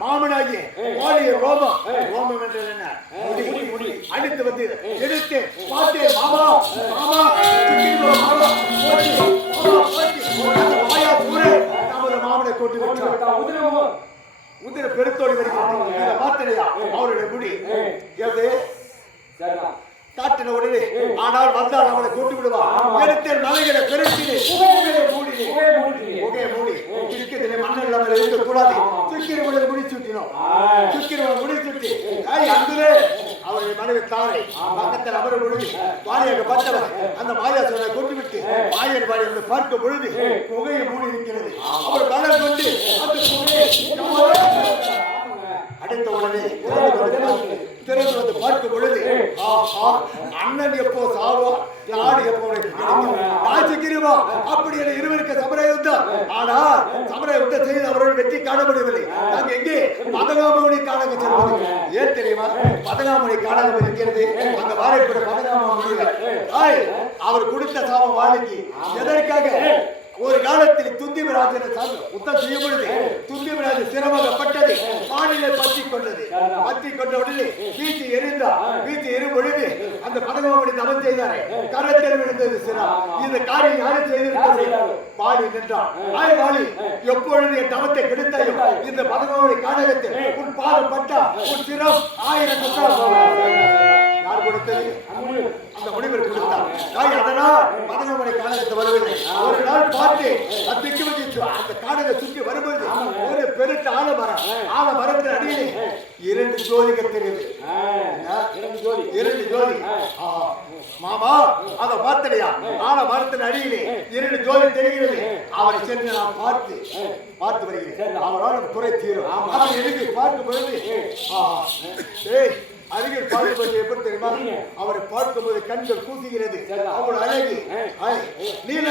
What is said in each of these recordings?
மாமனாகி வாலிய ரோமம் ரோமம் என்றது என்ன? முடி. அடுத்து வந்து எடுத்து பார்த்து மாமா மாமா மாயா ஊரே நமது மாமனை கொண்டு விட்டார். உதிர பெருத்தோடி வருகிறது பார்த்தனையா அவருடைய முடி எது காட்டின உடனே ஆனால் வந்தால் அவனை கொண்டு விடுவான். எடுத்து மலைகளை பெருத்தினே மூடி இருக்கிறதுல மண்ணல் இல்லாமல் இருக்கக்கூடாது. சுக்கிரவனை முடி சுட்டினோம். சுக்கிரவனை முடி சுட்டி அங்குலே அவருடைய மனைவி தாரை பக்கத்தில் அவரை பொழுது வாரியாக பட்டவர் அந்த மாயாசுரனை கொண்டு விட்டு மாயன் வாரி வந்து பார்க்கும் பொழுது புகையை மூடி இருக்கிறது. அவர் பலம் கொண்டு அந்த புகையை அடுத்த உடனே திறந்து வந்து பார்க்கும் பொழுது அண்ணன் எப்போ சாவோ யாரு எப்போ ராஜகிரிவா அப்படி என இருவருக்கு சமர யுத்தம். ஆனால் சமர யுத்தம் செய்து அவர்கள் வெற்றி காணப்படவில்லை. நாங்க எங்கே பதகாமணி காணகம் செல்வது ஏன் தெரியுமா? பதகாமணி காணகம் இருக்கிறது. அங்க வாழைப்பட பதகாமணி அவர் கொடுத்த சாபம் வாழைக்கு எதற்காக? ஒரு காலத்தில் துந்திவராஜனை யுத்தம் செய்யும் பொழுது துந்திவராஜன் சிரமப்பட்டது மாநிலை பற்றி கொண்டது. பற்றி கொண்ட உடனே வீச்சு எரிந்தா வீச்சு எரும் பொழுது அந்த பதகமணி தவம் செய்தாரே கரத்தில் விழுந்தது சிரம். இந்த காரியம் யாரும் செய்திருக்கிறார்? வாலி நின்றார். வாலி எப்பொழுது என் தவத்தை கெடுத்தாயோ இந்த பதகமணி காணகத்தில் உன் பாதம் பட்டா உன் சிரம் 1000 யார் கொடுத்தது? அந்த முனிவர் கொடுத்தார். அதனால் பதகமணி காணகத்தை வரவில்லை. ஒரு நாள் பார்த்து அந்த காணகத்தை சுற்றி வரும்போது ஒரு பெருத்த ஆலமரத்தின் அடியிலே 2 ஜோதிகள் தெரியுது. 2 ஜோதி மாமா அதை பார்த்தலையா? ஆலமரத்தின் அடியிலே 2 ஜோதி தெரிகிறது. அவரை சென்று நான் பார்த்து வருகிறேன். அவரால் குறை தீரும். அவரை எழுதி பார்க்கும் பொழுது அருகில் பார்க்கும்போது எப்படி தெரியுமா? அவரை பார்க்கும்போது கண்கள் கூசுகிறது. அவள் அழகு நீல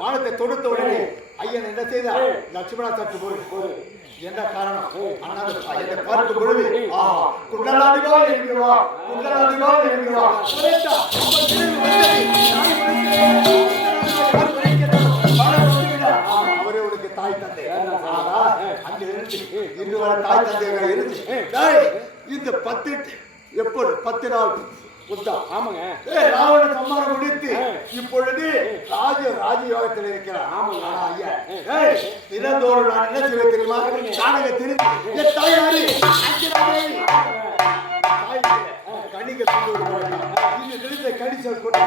மானத்தை தொடுத்த உடனே ஐயன் என்ன செய்தார்? லட்சுமணா சற்று போய் என்ன காரணம்? பார்க்கும் பொழுது குண்டலாதிவா என்கிறா அவரே உனக்கு தாய் தந்தை. அங்க இருந்து இன்று வர தாய் தந்தையாக இருந்து இந்த 10 நாள் ராவண சம்மாரம் முடித்து இப்பொழுது ராஜயோகத்தில் இருக்கிறார். தினந்தோறும் நான் என்ன செய்ய தெரியுமா? காணக திரும்பி தாயாரி கணிகள் கணிச்சல் கொண்டு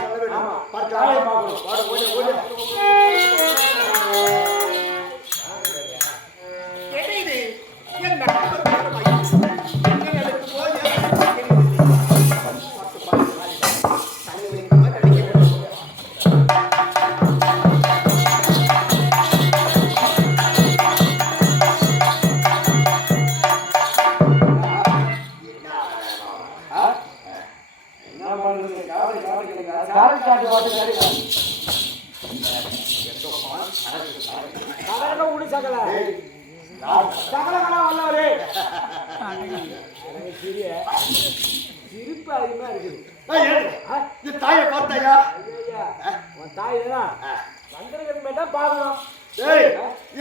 தாயை பார்த்தாயா?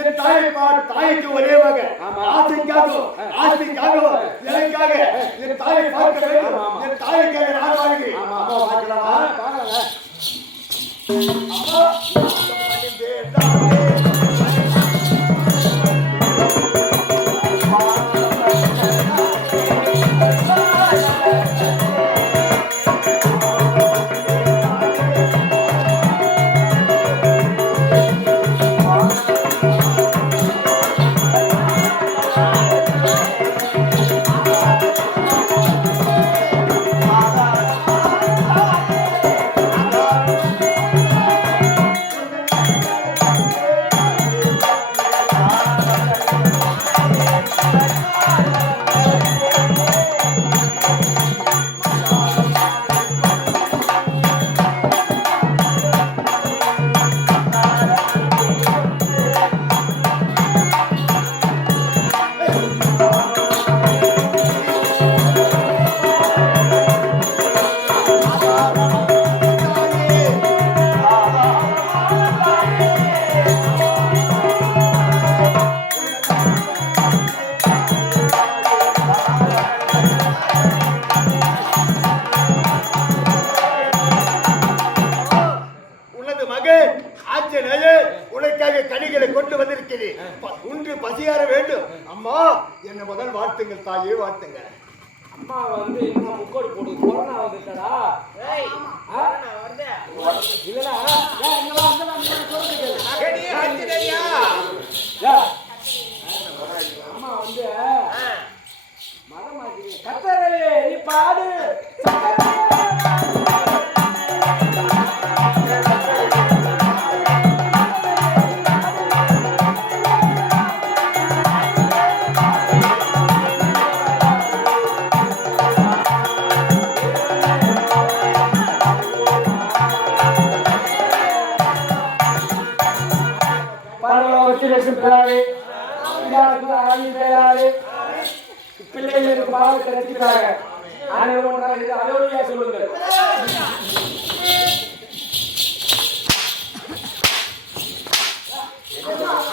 என் தாய்க்கு ஒரே மகன் ஆசைக்காக எனக்காக என் தாயை பார்க்க வேண்டும். என் தாய்க்காக நான் வாழ்கிறேன். தாயே வாழ்த்துங்க. அம்மா வந்து இன்னும் முக்கோடி போடுது. கொரோனா வந்துட்டடா. இல்லடா அம்மா வந்து மதமாட்டி கத்தரையே நீ பாடு. பிள்ளைகளுக்கு பாவத்தை ரசிக்கிறாங்க. சொல்லுங்கள்.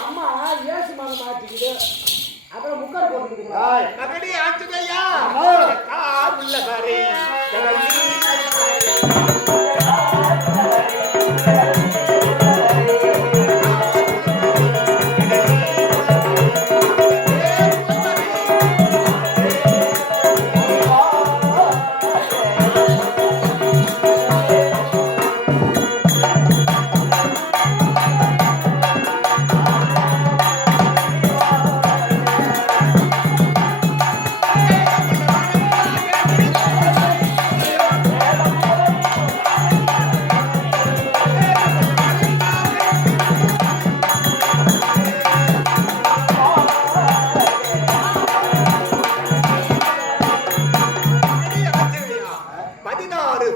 அம்மா ஏசு மதம் மாட்டிக்கிது. அப்புறம் முக்கால் போட்டுக்கிட்டு மகடி ஆச்சுதையா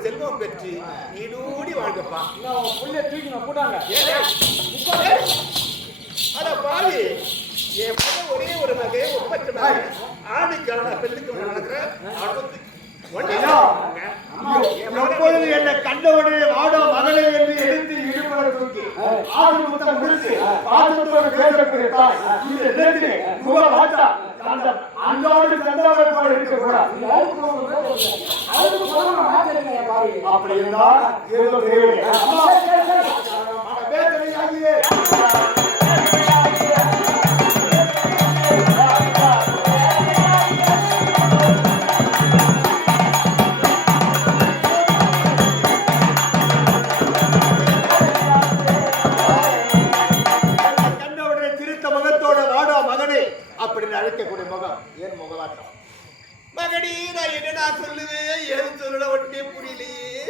செல்வம் பெற்று நீடூடி வாழ்க்கப்பா. புள்ளைய தூக்கி நான் போட்டாங்க. அட பாவி, என் ஒரே ஒரு மகே ஒப்பற்ற ஆணுக்கான பெண்ணுக்கு நடக்கிற எப்பொழுது என்னை கண்டவுடனே வாடோ மகளே என்று எழுந்து இடுபட தூக்கி ஆத்மத்தை முடித்து ஆத்மத்தோடு பேசப்படுகிறார். இந்த நேரத்திலே முக வாட்டா அந்த அந்தோடு சந்தாவை போல இருக்கக்கூடாது. அப்படி இருந்தால் ஏதோ தெரியவில்லை. அப்படின்னு அழைக்கக்கூடிய முகம் ஏன் முகவாட்டம்? மகடி நான் என்னடா சொல்லுவேன், ஏது சொல்லுட ஒட்டே புரியலையே.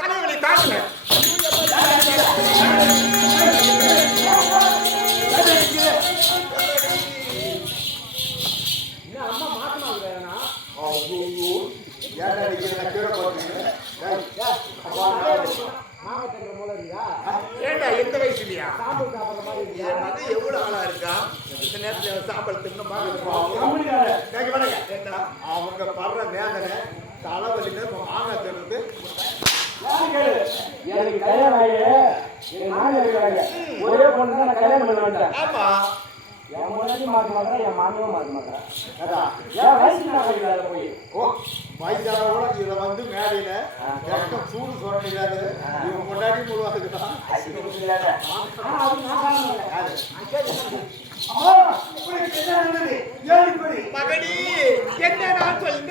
தலைவலி தாங்க அம்மா மாட்டமா ஏண்டா எந்த வயசுலயா எவ்வளவு ஆளா இருக்கா? இந்த நேரத்துல சாம்பல் தின்னமா அவங்க படுற வேதனை தலைவலின்னு மாங்காய் தின்னு ஒரே பொண்ணு தான் கல்யாணம் பண்ண வேண்டாம். ஆமா என் முன்னாடி மாற்ற மாட்டேன், என் மாமியும் மாற்ற மாட்டேன். வயசு போய் வயசானோட இதை வந்து மேடையில சூடு சொல்லிடாது. இவங்க முன்னாடி முழுவாதுதான் மகடி என்ன நான் சொல்றேன்.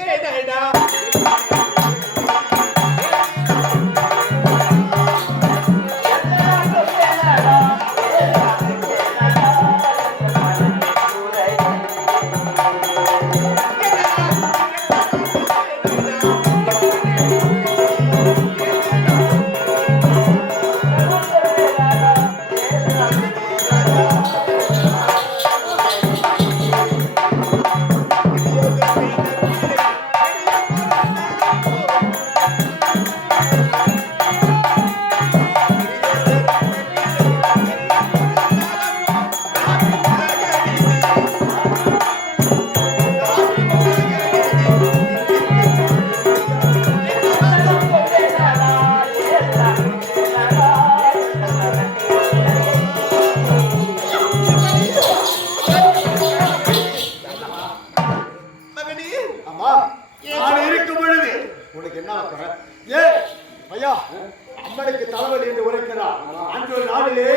அம்மனுக்கு தலைவலி என்று உரைக்கிறார். அன்று ஒரு நாளிலே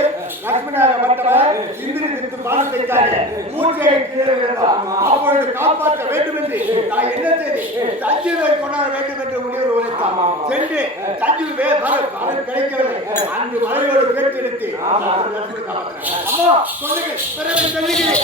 லட்சுமணாக மற்றவர் இந்திரனுக்கு பாடம் செய்தாங்க. மூச்சை கீழே விழுந்தார். அப்பொழுது காப்பாற்ற வேண்டும் என்று நான் என்ன செய்தேன்? சஞ்சீவை கொண்டாட வேண்டும் என்று முடிவில் உரைத்தார். சென்று சஞ்சீவே மரம் கிடைக்கவில்லை. அன்று மலையோடு கேட்டெடுத்து அம்மா சொல்லுங்க பிறகு சொல்லுகிறேன்.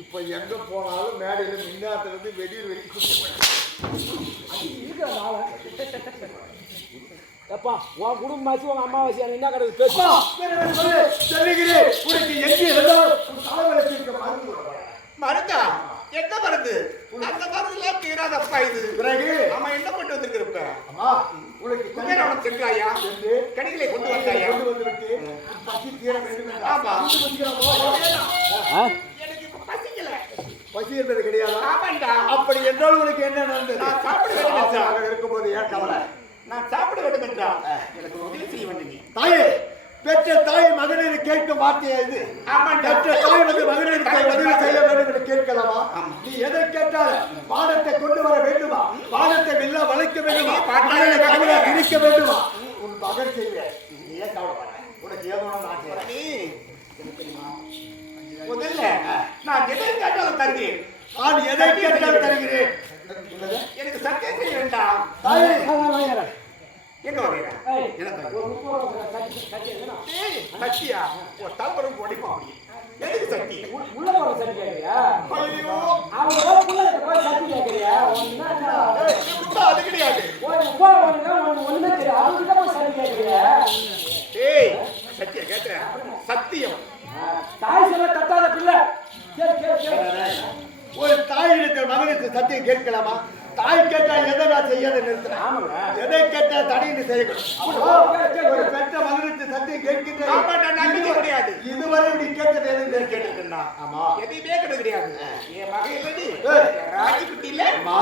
இப்ப எங்க போனாலும் மேடையில மின்னாத்துல இருந்து வெடியில் வெடி எப்பா உன் குடும்பமாச்சு உங்க அம்மாவாசி என்ன கிடையாது பேசுமா சொல்லுகிறேன். உனக்கு எங்கே மருந்தா என்ன மருந்து? அந்த மருந்துலாம் தீராதப்பா இது. பிறகு ஆமா என்ன பண்ணிட்டு வந்திருக்கிறப்ப? அம்மா உனக்கு குமரவனம் சென்றாயா? கடிகளை கொண்டு வந்தாயா? கொண்டு வந்து விட்டு பசி தீர வேண்டும். ஆமா எனக்கு இப்ப பசிக்கல. பசி என்பது கிடையாது. ஆமாண்டா. அப்படி என்றால் உனக்கு என்ன நடந்தது? நான் சாப்பிட வேண்டும் என்றால் இருக்கும்போது ஏன் கவலை? நான் சாப்பிட வேண்டும் என்றால் எனக்கு உதவி செய்ய வேண்டும் நீ. தாயே பெற்ற தாய் மகனை கேட்கும் வார்த்தையா இது? பெற்ற தாய் வந்து மகனுக்கு உதவி செய்ய வேண்டும் என்று கேட்கலாமா? நீ எதை கேட்டாலும் வானத்தை கொண்டு வர வேண்டுமா? வானத்தை வெல்ல வளைக்க வேண்டுமா? திணிக்க வேண்டுமா? உன் மகன் செய்ய நீ ஏன் கவலைப்பட? உனக்கு ஏதோ நான் செய்யறேன். முதல்ல நான் எதை கேட்டாலும் தருகிறேன். நான் எதை கேட்டாலும் தருகிறேன். எனக்கு சத்தியம் செய்ய வேண்டாம். தாயே எங்க வரீங்க? சத்தியா ஒரு தலைவரும் படிப்பான். எதுக்கு சக்தி? உள்ள போற சட்டி கேக்குறியா? ஐயோ அவங்க உள்ள போய் சட்டி கேக்குறியா? அது கிடையாது. ஒண்ணுமே தெரியாது. அவங்க போய் சட்டி கேக்குறியா? ஏய் சத்தியா கேட்ட சத்தியம். தாய் சொல்ல தட்டாத பிள்ளை. ஒரு தாயிடத்தில் மகனுக்கு சத்தியம் கேட்கலாமா? தாய் கேட்டா எதை நான் செய்யாத நிறுத்துறேன். எதை கேட்டா தடைன்னு செய்யணும். ஒரு பெற்ற மகனுக்கு சத்தியம் கேட்கின்ற கிடையாது. இதுவரை நீ கேட்டது எது கேட்டுருந்தா? ஆமா எதையுமே கிடையாது கிடையாது. என் மகன் ராஜி குட்டி இல்ல அம்மா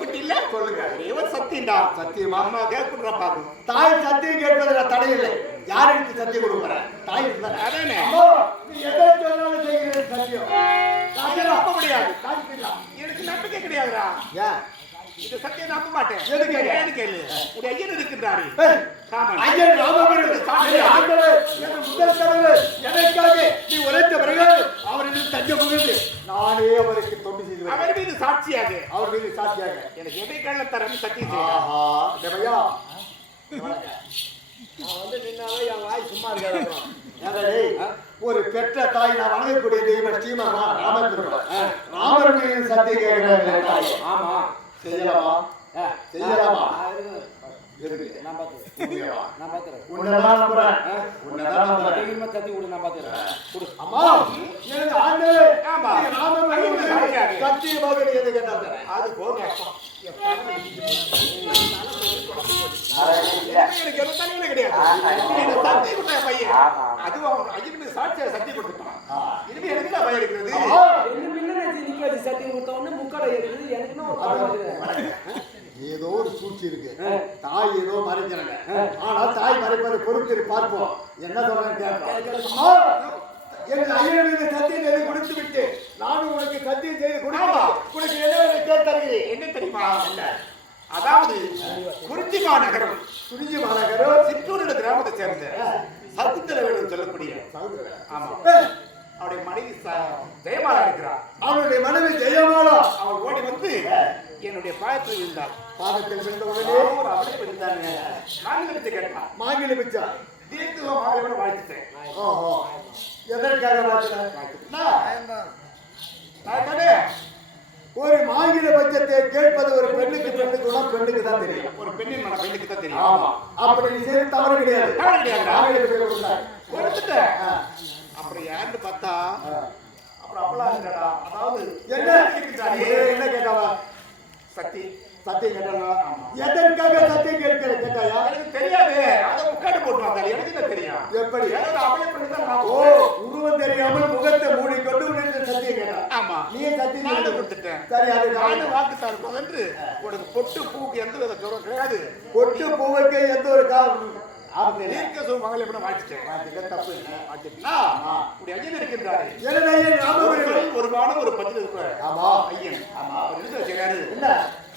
குட்டி இல்ல சொல்லுங்க. இவன் சத்தியம்டா. சத்தியமா? அம்மா கேட்குறா பாரு. தாய் சத்தியம் கேட்பதில் தடை இல்லை. யாருக்கு சத்தியம் கொடுக்குறேன்? தாய் அதானே நீ எதை சொன்னாலும் செய்கிறேன் சத்தியம். நம்ப முடியாது. எனக்கு நம்பிக்கை கிடையாதுடா. ஏன் இது சத்தியம் நம்ப மாட்டேன். எதுக்கு? ஏன்னு கேளு. உடைய ஐயன் இருக்கின்றாரு. ஐயன் ராமபுரம் முதல் கடவுள் எனக்காக நீ உரைத்த பிறகு அவரிடம் தஞ்சம் புகுந்து நானே அவருக்கு தொண்டு செய்து அவர் மீது சாட்சியாக அவர் மீது சாட்சியாக எனக்கு எதை கள்ள தரன்னு சத்தியம் செய்யா. நான் வந்து நின்னாவே என் வாய் சும்மா இருக்காது. ஒரு பெற்ற தாய் நான் வணங்கக்கூடிய தெய்வம் ஸ்ரீமன் ராமருடைய சத்தியம் கேட்கிறேன். ஆமா செய்யலாமா? செய்யலாமா? நான் பாத்துக்கிறேன். நான் பாத்துக்கிறேன். உன்னதான் நம்புறேன். உன்னதான் நம்புறேன். தைரியமா தட்டி விடு. நான் பாத்துக்கிறேன். குடு. அம்மா எனக்கு ஆண்டவே ராமன் சத்தியமாக எது கேட்டாங்க அது போதும். எனக்கு எந்த தனியும் கிடையாது. சத்தியம் பண்ண பையன் அதுவும் அவன் ஐயன் மீது சாட்சியாக சத்தியம் கொடுத்துட்டான். இனிமே எனக்கு தான் பயம் இருக்கிறது. சத்தியம் கொடுத்த உடனே முக்காடை இருக்குது. எனக்கு ஒரு படம் ஏதோ ஒரு சூழ்ச்சி இருக்கு. தாய் ஏதோ மறைக்கிறாங்க. ஆனா தாய் மறைப்பதை பொறுத்து பார்ப்போம். என்ன சொல்றேன்னு கேட்கலாம். என் ஐயன் மீது சத்தியம் செய்து கொடுத்து விட்டு நானும் உனக்கு சத்தியம் செய்து கொடுக்கலாம். உனக்கு என்ன கேட்டார்கள்? என்ன தெரியுமா? அதாவது குறிஞ்சி மாநகரம் சிற்றூரில் கிராமத்தை சேர்ந்த சகுந்தலவேலு சொல்லக்கூடிய ஆமா அவருடைய மனைவி ஜெயமாலா இருக்கிறார். அவருடைய மனைவி ஜெயமாலா அவள் ஓடி வந்து என்னுடைய பாதத்தில் இருந்தார். பாதத்தில் விழுந்த உடனே ஒரு அவளை இருந்தாங்க. மாங்கிலத்தை கேட்டான். மாங்கில பிச்சா தீர்த்துவ மாலையோட வாழ்த்துட்டேன். ஓஹோ எதற்காக ஒரு மாங்கில பட்சத்தை கேட்பது ஒரு பெண்ணுக்கு பெண்ணுக்கு தான் தெரியும். ஒரு பெண்ணின் மன பெண்ணுக்கு தான் தெரியும். ஆமா அப்படி நீ செய்ய தவறு கிடையாது. அப்புறம் யாருன்னு பார்த்தா அப்புறம் அப்பளா இருக்கா. அதாவது என்ன கேட்டாவா? சத்தியம் கேட்டானா? எதற்காக சத்தியம் கேட்கிற கேட்டாயா? எனக்கு தெரியாது. அதை முக்காடு போட்டு வந்தாரு. எனக்கு என்ன தெரியும்? எப்படி? அவளை பண்ணி தான் ஓ உருவ முகம் தெரியாமல் முகத்தை மூடிக்கொண்டு உன்னிடத்தில் சத்தியம் கேட்டான். ஆமா நீ சத்தியம் நானும் கேட்டு கொடுத்துட்டேன். சரி, அது நானும் வாக்கு தரணும் என்று உனக்கு பொட்டு பூக்கு எந்த வித கௌரவம் கிடையாது. பொட்டு பூவைக்கு எந்த ஒரு காரணம் தீர்க்க சுமங்கலை எப்படி மாற்றிட்டேன். தப்பு மாற்றிட்டா இப்படி ஐயன் இருக்கின்றாரு. எனது ஐயன் ராமபுரம். ஒரு பானம் ஒரு பதில் இருக்கிறார். ஆமா ஐயன் அவர் எழுத வச்சுக்காரு. என்ன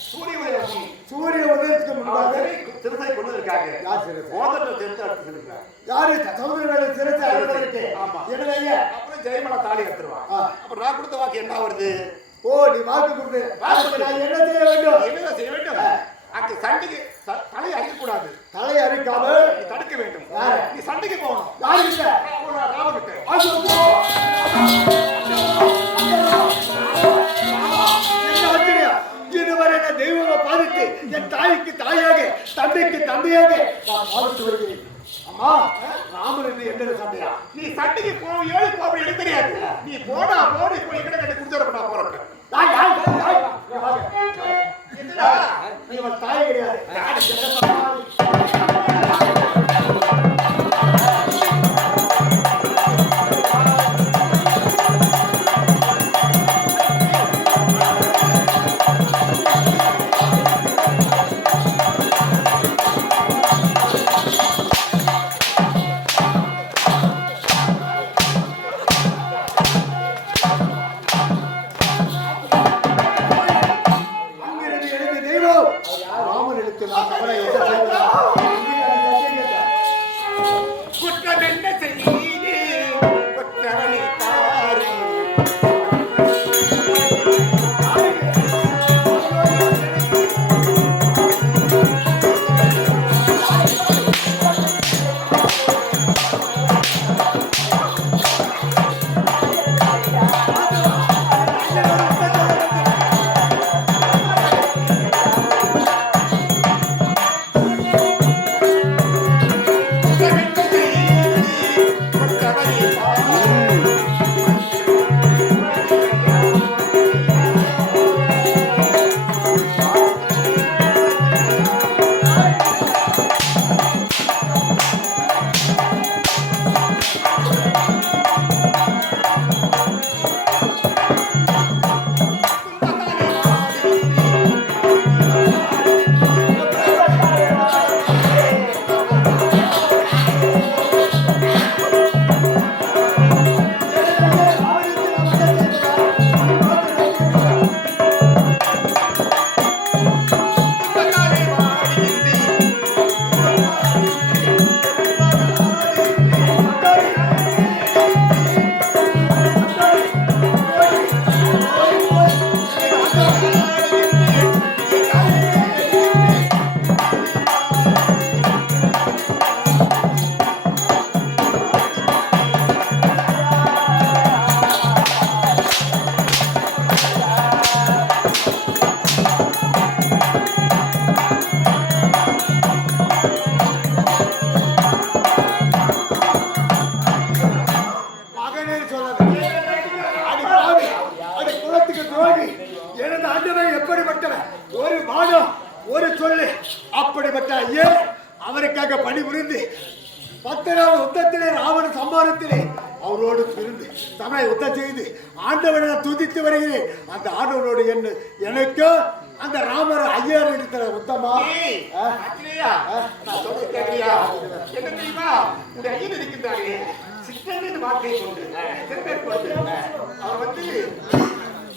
சூரிய உதயம் சூரிய உதயத்துக்கு முன்பாக திருசை கொண்டதற்காக யார் சிறந்த கோதத்தை தெரிந்து அடுத்திருக்கிறார். யாரு சமுதிர சிறந்த அறுபதற்கு ஆமா. எனது ஐயா அப்புறம் ஜெயமலா தாலி கட்டுருவான். அப்புறம் நான் கொடுத்த வாக்கு என்ன வருது? ஓ நீ வாக்கு கொடுத்து நான் என்ன செய்ய வேண்டும்? என்ன செய்ய வேண்டும்? அங்க சண்டைக்கு தலையை அடிக்கக்கூடாது. தலையை அடிக்காம நீ தடுக்க வேண்டும். யாரு? நீ சண்டைக்கு போகணும். யாருக்கிட்ட? ராமகிட்ட. இதுவரை நான் தெய்வமா பாதித்து என் தாய்க்கு தாயாக தந்தைக்கு தந்தையாக நான் பாதித்து வருகிறேன். அம்மா ராமன் என்று என்ன சண்டையா? நீ சண்டைக்கு போ, ஏழு போ அப்படி எனக்கு தெரியாது. நீ போடா போடி போய் எங்கட கட்டி குடிச்சற நான் போறேன். என்னடா நீ அவன் தாய் கிடையாது. குற்றம் என்ன செய்தி குற்றவனை பாரு. அப்படிப்பட்ட ஐயா அவருக்காக பணிபுரிந்து 10 நாள் யுத்தத்திலே ராவண சம்பாரத்திலே அவரோடு பிரிந்து தம்மை யுத்தம் செய்து ஆண்டவனை துதித்து வருகிறேன். அந்த ஆண்டவனோடு எனக்கு அந்த ராமர் ஐயர் இருக்கிற உத்தமா நான் சொல்றது கேட்கறியா? என்ன தெரியுமா? உடைய ஐயன் இருக்கின்றாரே சித்தனின் வாக்கை கொண்டு அவர் வந்து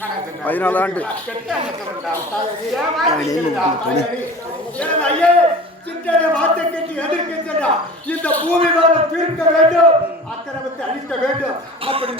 14 ஆண்டு வார்த்தை கட்டி எதிர்க்கின்றா இந்த பூமி வாரம் தீர்க்க வேண்டும், அக்கிரமத்தை அழிக்க வேண்டும். அப்படி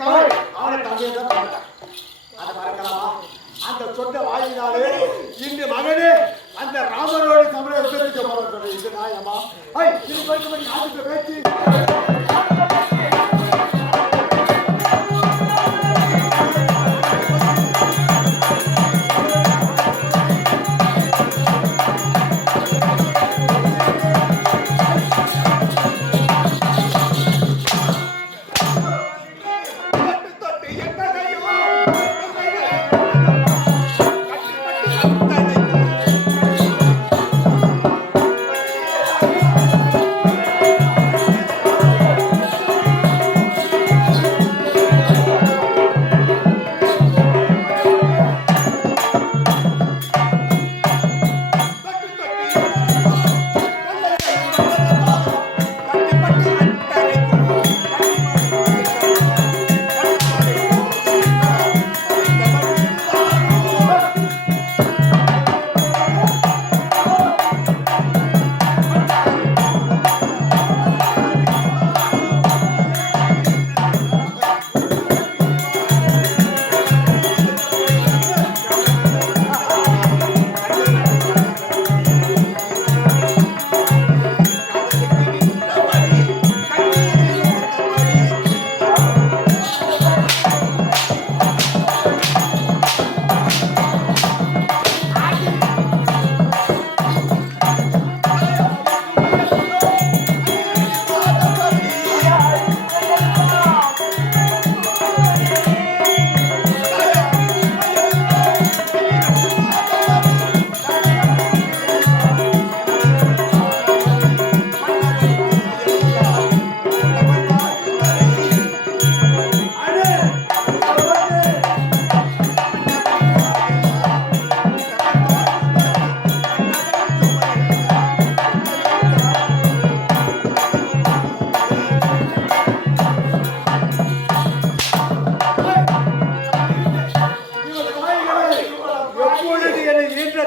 தந்தைக்கு தாய் அவனை தந்தையை தான் சொல்றான். அதை பார்க்கலாமா? அந்த சொன்ன வாயினாலே இன்று மகனே அந்த ராமரோடு சமரம் உத்தரிக்க போற இது நாயமா? இது பற்றி யாருக்கு பேச்சு?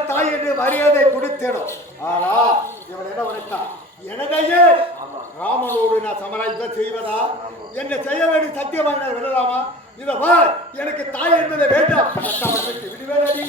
தாய் என்று மரியாதை கொடுத்தேனோ. ஆனா இவன் என்ன உரைத்தான்? எனதையே ராமனோடு நான் சமராயுதம் செய்வதா? என்ன செய்ய வேண்டிய சத்தியமாக விடலாமா? இதை பார், எனக்கு தாய் என்பதை வேண்டாம். விடுவேனடி.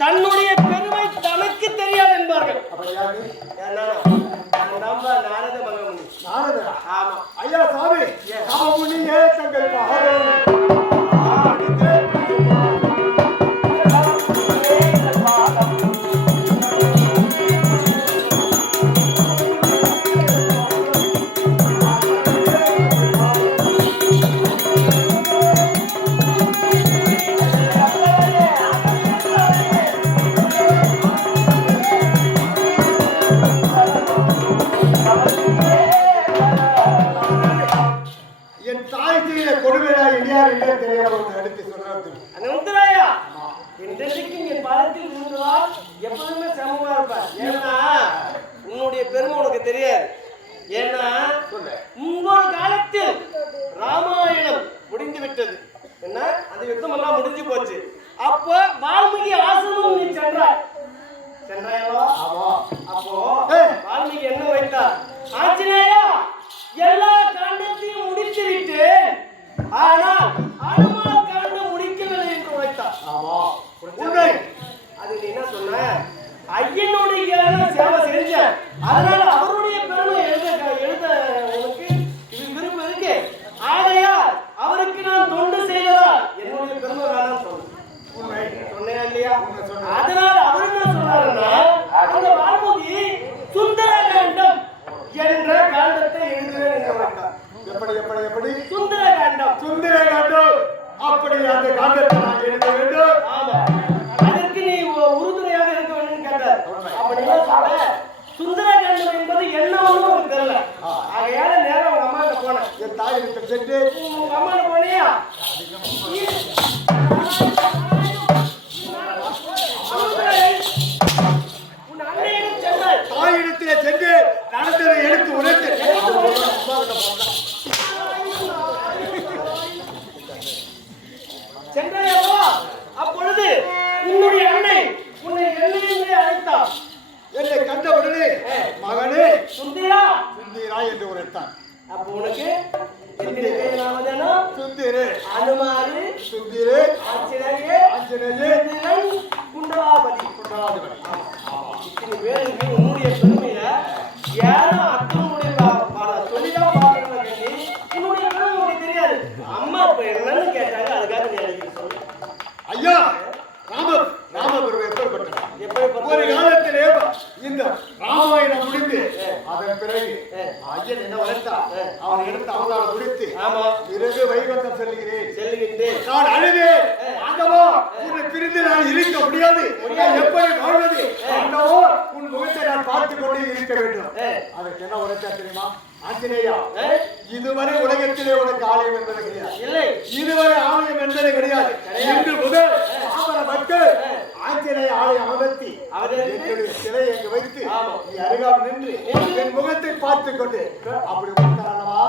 தன்னுடைய பெருமை தனக்கு தெரியாது என்பார்கள். நாரத மகமுனி. நாரதா? ஆமா. ஐயா சாமி, மகமுனியே தங்கள் மகன். தாய் செய்த கொடுமையா இனியார் இல்லை தெரியாம எடுத்து சொல்றாரு. அந்த உத்தராயா இன்றைக்கு என் பாதத்தில் இருந்ததால் எப்பவுமே சமமா இருப்பேன். ஏன்னா உன்னுடைய பெருமை உனக்கு தெரியாது. ஏன்னா முன்பொரு காலத்தில் ராமாயணம் முடிந்து விட்டது. என்ன அந்த யுத்தம் எல்லாம் முடிஞ்சு போச்சு. அப்ப வால்மீகி ஆசிரமம் நீ சென்றாயோ? அப்போ வால்மீகி என்ன வைத்தார்? ஆஞ்சநேயா எல்லா காண்டத்தையும் முடித்து விட்டேன், ஆனால் அனுமார் காண்டம் முடிக்கவில்லை என்று வைத்தார். உண்மை. அது நீ என்ன சொன்ன? ஐயனுடைய சேவை செஞ்சேன், அதனால அவருடைய பெருமை எழுத உனக்கு விருப்பம் இருக்கு. ஆகையால் அவருக்கு நான் தொண்டு செய்ததால் என்னுடைய பெருமை வேணாம் சொன்னேன் இல்லையா? அதனால அவரு என்ன சொன்னாருன்னா, அந்த வால்மீகி சுந்தர காண்டம் என்ற காண்டத்தை எழுதுவேன் என்று வைத்தார். எப்படி சுந்தர காண்டம் அப்படி அந்த காண்டத்தை நான் எழுத வேண்டும். ஆமா, அதற்கு நீ உறுதுணையாக இருக்க வேண்டும் கேட்டார். அப்படின்னா சொல்ல சுந்தர காண்டம் என்பது என்ன ஒண்ணு உனக்கு தெரியல. ஆகையால நேரம் உங்க அம்மா கிட்ட போனேன். என் தாயிடம் சென்று உங்க அம்மா கிட்ட போனியா? உன் அன்னையிடம் சென்றாய். தாயிடத்திலே சென்று நடந்ததை எடுத்து உரைத்து சென்றாயோ? அப்பொழுது உன்னுடைய அன்னை உன்னை என்னை அழைத்தார். என்னை கண்டவுடனே மகனே சுந்தரா சுந்தீரா என்று உரைத்தான். அப்ப உனக்கு எத்தனை பேர் நாமதேனோ? சுந்தீரே அனுமாரு, சுந்தீரே ஆஞ்சநேயே, ஆஞ்சநேயே குண்டலாபதி. இத்தனை பேருக்கு உன்னுடைய பெருமையில யாரும் அத்தனுடைய சொல்லிதான் பார்க்கணும் கேட்டி உன்னுடைய பெருமை உனக்கு தெரியாது. அம்மா இப்ப என்னன்னு கேட்டாங்க, அதுக்காக நீ எழுதி சொல்லு. ஐயா ராமபுரம் எப்படிப்பட்டது? எப்படி ஒரு காலத்திலே இந்த ராமாயணம் முடிந்து அதன் பிறகு ஐயன் என்ன வளர்த்தார், அவன் எடுத்து அவதாரம் முடித்து பிறகு வைகுண்டம் செல்லுகின்றேன். நான் அழுதேன், ஆண்டவா உன்னை பிரிந்து நான் இருக்க முடியாது, எப்படி வாழ்வது? ஆண்டவா உன் முகத்தை நான் பார்த்துக் கொண்டே இருக்க வேண்டும். அதற்கு என்ன உரைத்தா தெரியுமா? ஆஞ்சநேயா, இதுவரை உலகத்திலே உனக்கு ஆலயம் என்பது கிடையாது. இல்லை, இதுவரை ஆலயம் என்பது கிடையாது. இன்று முதல் பாமர மக்கள் ஆஞ்சநேய ஆலயம் அமர்த்தி என்னுடைய சிலையை அங்கு வைத்து நீ அருகாமல் நின்று என் முகத்தை பார்த்துக் கொண்டு அப்படி உணர்ந்தாரல்லவா?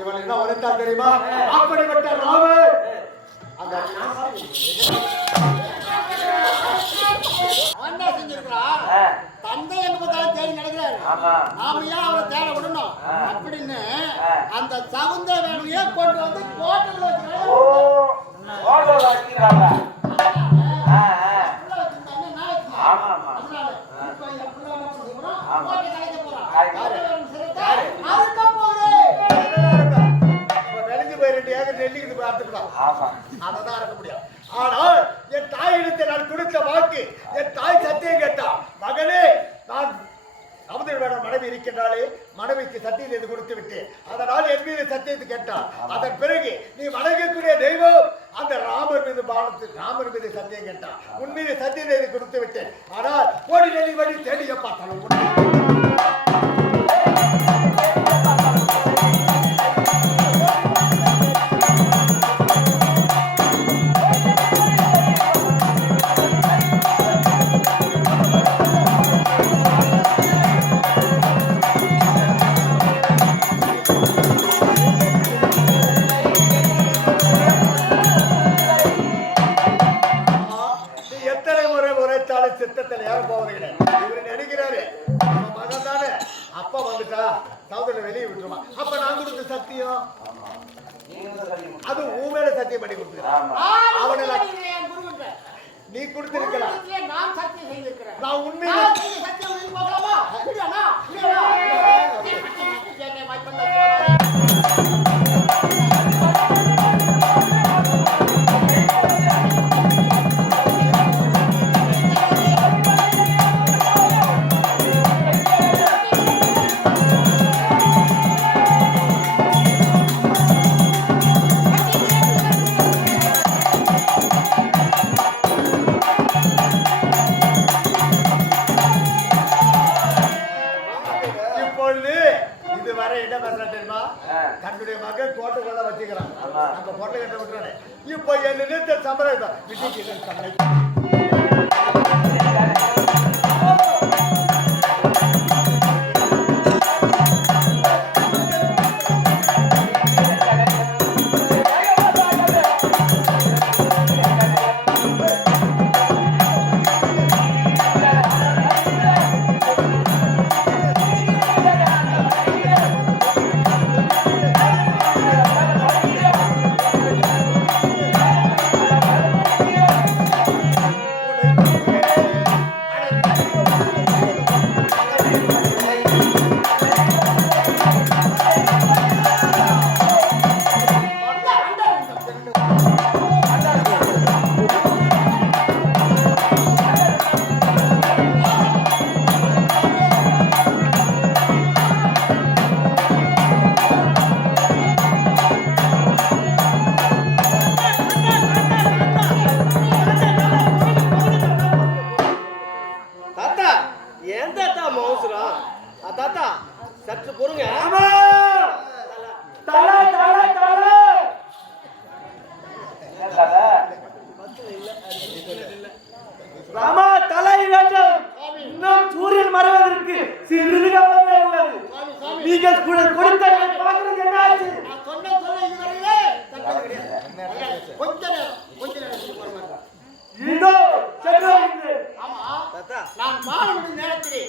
இவன் என்ன உரைத்தா தெரியுமா? அப்படிப்பட்ட ராமர் அந்த தந்தை என்பதால் தேடி நடக்கிறாரு. நாம ஏன் அவரை தேட விடணும் அப்படின்னு அந்த சகுந்த வேலையே கொண்டு வந்து கோட்டையில் வெளிஞ்சு போய் 2 ஏக்கர் நெல்லிக்கு பார்த்துக்கலாம். அதான் இருக்க முடியும். ஆனால் என் தாயிடத்தை நான் கொடுத்த வாக்கு, என் தாய் சத்தியம் கேட்டா, மகனே நான் அமுதர் வேடம் மனைவி இருக்கின்றாலே, மனைவிக்கு சத்தியம் செய்து கொடுத்து விட்டேன், அதனால் என் மீது சத்தியத்தை கேட்டான். அதன் பிறகு நீ வணங்கக்கூடிய தெய்வம் அந்த ராமர் மீது சத்தியம் கேட்டான், உன் மீது சத்தியம் செய்து கொடுத்து விட்டேன். ஆனால் ஓடி நெல்லி வழி தேடிய பார்த்தாலும் சித்தத்தில் யாரும் போவது கிடையாது. இவரு நினைக்கிறாரு மகன் தானே, அப்பா வந்துட்டா சகோதரனை வெளியே விட்டுருமா, அப்ப நான் கொடுத்த சத்தியம் அது உன் மேல சத்தியம் பண்ணி கொடுத்துருக்கேன். நீ கொடுத்திருக்கலாம், நான் உண்மையில இதுவரை என்ன பேசுறேன் தெரியுமா? வச்சுக்கிறான். நம்ம பொருளை கட்ட விட்டுறானே. இப்போ என்ன நிறுத்த சம்பளம் தான். விட்டுக்கு சம்பளம். தாத்தா ஏன் தாத்தா மோசுறான் தாத்தா சற்று பொறுங்க தலை தலை தலை ராமா தலை வேண்டும். இன்னும் சூரியன் மறைவதற்கு சிறிது காலமே உள்ளது. நீங்கள் கொடுத்த பார்க்கிறது என்ன ஆச்சு? இதோ சென்று தாத்தா நான் மாணவன் நேரத்திலே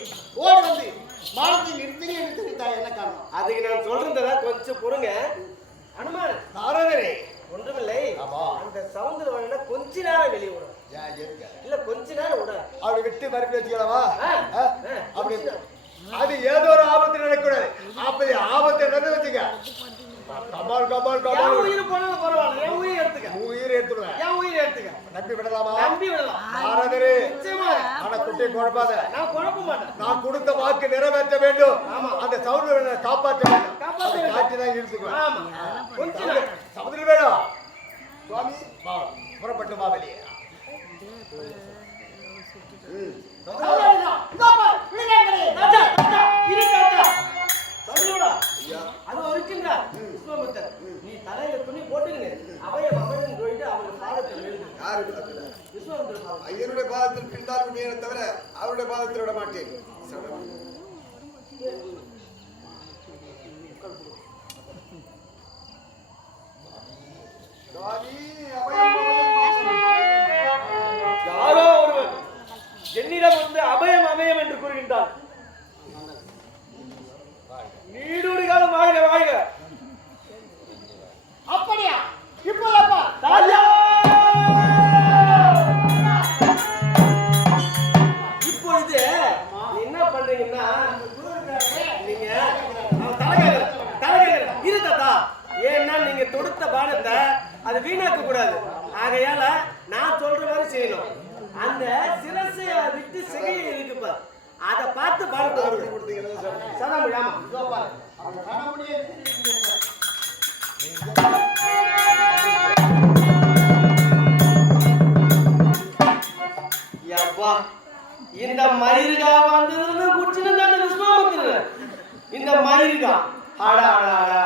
ஓடி வந்து மாணவத்தை நிறுத்தி என்ன காரணம்? அதுக்கு நான் சொல்றதா கொஞ்சம் பொறுங்க அனுமான் நாரதரே ஒன்றுமில்லை அந்த சவுந்தர வழியில கொஞ்ச நேரம் வெளியே விடும் இல்ல கொஞ்ச நேரம் விட அப்படி விட்டு மறுபடி வச்சுக்கலாமா? அப்படி அது ஏதோ ஒரு ஆபத்து நடக்கூடாது. அப்படி ஆபத்தை நடந்து வச்சுக்க. கபால் கபால் கபால் உயிர் போனாலும் பரவாயில்ல என் உயிர் எடுத்துக்க உயிர் எடுத்துடுவேன். என் உயிர் எடுத்துக்க நம்பி விடலாமா? நம்பி விடலாம் நாரதரே நிச்சயமா ஆனா குட்டியை குழப்பாத. நான் குழப்ப மாட்டேன் நான் கொடுத்த வாக்கு நிறைவேற்ற வேண்டும். ஆமா. அந்த சவுந்தரனை காப்பாற்ற வேண்டும். காப்பாற்ற வேண்டும். காட்டி தான் இழுத்துக்குவேன். ஆமா கொஞ்ச நேரம் சமுதிரம் வேணும். சுவாமி வா, புறப்பட்டு வா வெளியே. அது இருக்குங்களா விஸ்வாமித்தர் நீ தலையில துணி போட்டுங்க அவைய மகன் போயிட்டு அவங்க பாதத்தில் எழுது விஸ்வாமித்தர் ஐயனுடைய பாதத்தில் பின்னால் தவிர அவருடைய பாதத்தில் விட மாட்டேன். யாரோ ஒருவர் என்னிடம் வந்து அபயம் அபயம் என்று கூறுகின்றார். நீடூடி காலம் வாழ்க வாழ்க. அப்படியா? இப்போதப்பா ராஜா! இப்பொழுது நீ என்ன பண்றீங்கன்னா நீங்க தலைகேற இரு தாத்தா ஏன்னா நீங்க தொடுத்த பானத்தை அது வீணாக்க கூடாது. ஆகையால நான் சொல்ற மாதிரி செய்யணும். அந்த சிரசைய விட்டு சிகையை இருக்குப்பா அதை பார்த்து பானத்தை கொடுத்தீங்கன்னா சதாமி ஆமா யப்பா இந்த மயிர்கா வந்ததுன்னு குடிச்சுன்னு தான் விஸ்வாமித்திரர் இந்த மயிர்கா ஆடா ஆடா ஆடா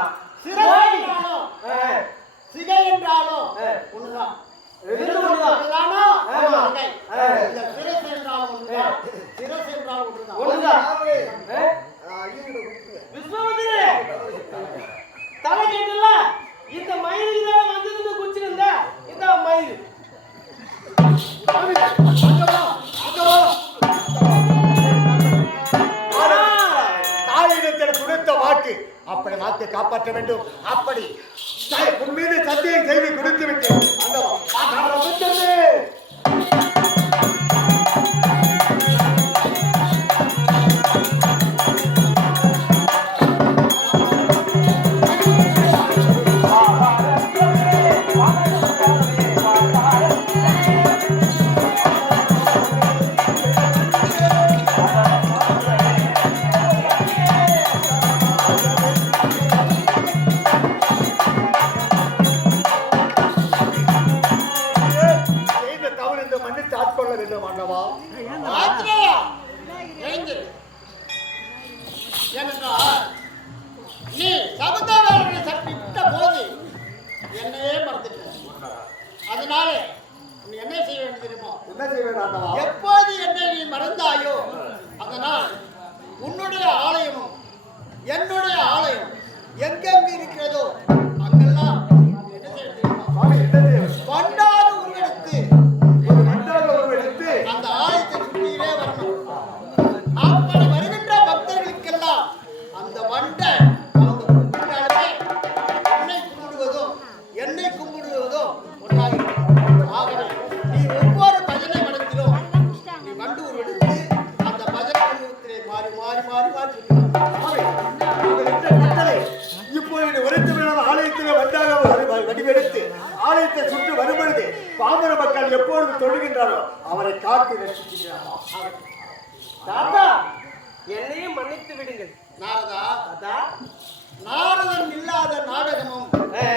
சிகை என்றாலும் ஒண்ணுதான். ரெண்டு ஒண்ணுதான். இதுதானா? ஆமா. சிகை. இந்த சிரசு என்றாலும் ஒண்ணுதான். சிரசு என்றாலும் ஒண்ணுதான். ஒண்ணுதான். ஐயனோட குடுத்துங்க. விஸ்வாமித்திரர் தலை கேட்டல இந்த மயிருக்கு தான் வந்ததுன்னு குடிச்சுன்னு இந்த மயிர் தாயிடத்தில் கொடுத்த வாக்கு அப்படி வாக்கை காப்பாற்ற வேண்டும். அப்படி உன் மீது சத்தியம் செய்து கொடுத்து விட்டேன். அதனால நீ என்ன செய்ய வேண்டும் தெரியுமா? என்ன செய்வேன் ஆண்டவா? எப்போது என்னை நீ மறந்தாயோ அதனால் உன்னுடைய ஆலயமும் என்னுடைய ஆலயம் எங்கெங்கு இருக்கிறதோ அங்கெல்லாம் என்ன செய்ய தெரியுமா? சுவாமி, என்ன செய்வேன்? பண்டாக உருவெடுத்து ஒரு மண்டாக உருவெடுத்து அந்த ஆலயத்தை சுற்றியே வரணும். அப்படி வருகின்ற பக்தர்களுக்கெல்லாம் அந்த வண்டை அவங்க கும்பிட்டாலே என்னை கும்பிடுவதோ ஒன்றாக இருக்கும். ஆகவே நீ ஒவ்வொரு பஜனை மடத்திலும் நீ வண்டு உருவெடுத்து அந்த பஜனை உருவத்திலே மாறி மாறி மாறி மாறி சுவாமி, உங்கள் இந்த கட்டளை இப்போது உரைத்து விடாத ஆலயத்திலே வந்தாக வடிவெடுத்து ஆலயத்தை சுற்றி வரும்பொழுது பாமர மக்கள் எப்பொழுது தொழுகின்றாரோ அவரை காத்து ரசிக்கிறாரோ. தாத்தா என்னையும் மன்னித்து விடுங்கள். நாரதா, தாத்தா நாரதன் இல்லாத நாடகமும் ஆ.